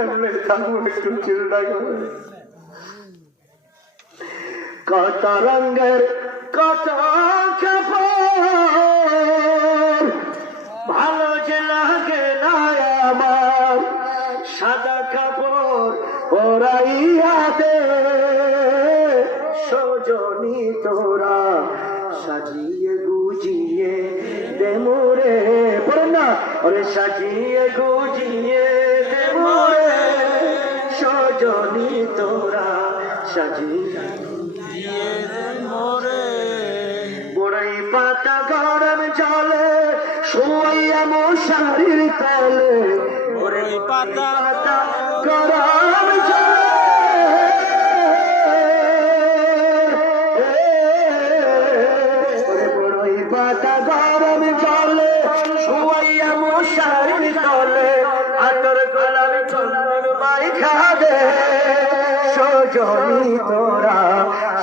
কেমনে থাকবো একটু চিন্তা করে। কত রঙের কত কাপড় ভালো যে লাগে না আমার, সাদা কাপড় ওরাইয়াতে সজনী তোরা সাজিয়ে গুজিয়ে দে মোরে, পড়ে না ওরে সাজিয়ে গুজিয়ে দে মোরে, সজনী তোরা সাজিয়ে গুজিয়ে দে মোরে। বড়াই পাতা গরম জলে শুয়াইয়া মশারির তলে, বড়াই পাতা গরম জলে পাতা গরম জলে শুয়াইয়া মশারির তলে, আতর গোলাপ চন্দন মাইখা দে সজনী তোরা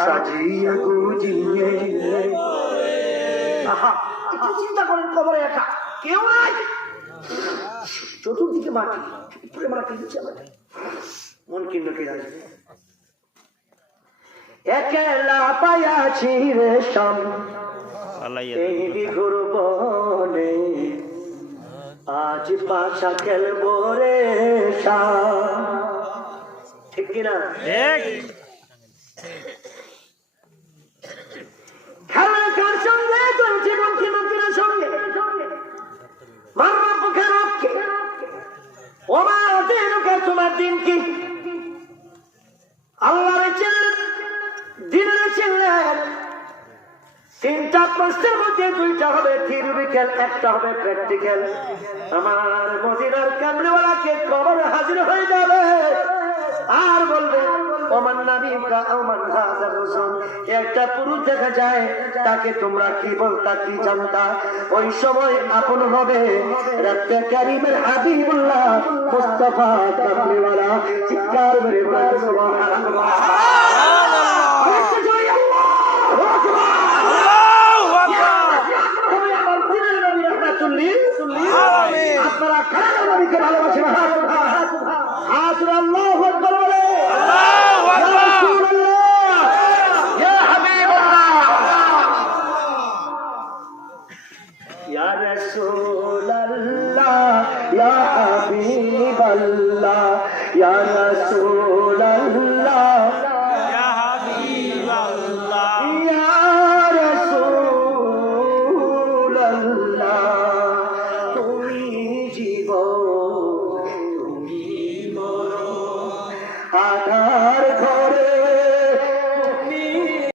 সাজিয়ে গুজিয়ে। একটু চিন্তা করেন, কবরে একা কেউ নাই, চতুর্দিকে মাটি, উপরে মাটি নিচে মাটি, মন কিন্ন কে আসবে। একলা পায়াছি রে সম এই বিঘুর বনে, আজ পাশা খেলবো রে শাম, ঠিক কিনা? খেলা কার সঙ্গে? তোর জীবন কি মন্ত্রীর সঙ্গে? মামা পক্ষে রক্ষে ওমা দিনকে তোমার দিন কি? আল্লাহরে চিনলেন, দিনের চিনলেন। তিনটা প্রশ্নের মধ্যে দুইটা হবে থিওরিক্যাল, একটা হবে প্র্যাকটিক্যাল। আমার মদিনার কামলিওয়ালাকে কবরে হাজির হয়ে যাবে আর বলবে ওমান নাবিকা ওমান হাযার রাসূল, একটা পুরুষ দেখা যায় তাকে তোমরা কি বলতা, কি জানতা? ওই সময় আপন হবে রাব্বে কারীমের হাবিবুল্লাহ মুস্তাফা কামলিওয়ালা। চিৎকার করে বলেন সুবহানাল্লাহ। আপনারা কারা নবীকে ভালোবাসেন? আল্লাহু আকবার বলে, আল্লাহু আকবার, ইয়া হাবিবাল্লাহ, ইয়া রাসূলুল্লাহ, ইয়া হাবিবাল্লাহ, ইয়া রাসূলুল্লাহ, ইয়া হাবিবাল্লাহ, ইয়া রাসূলুল্লাহ। আধা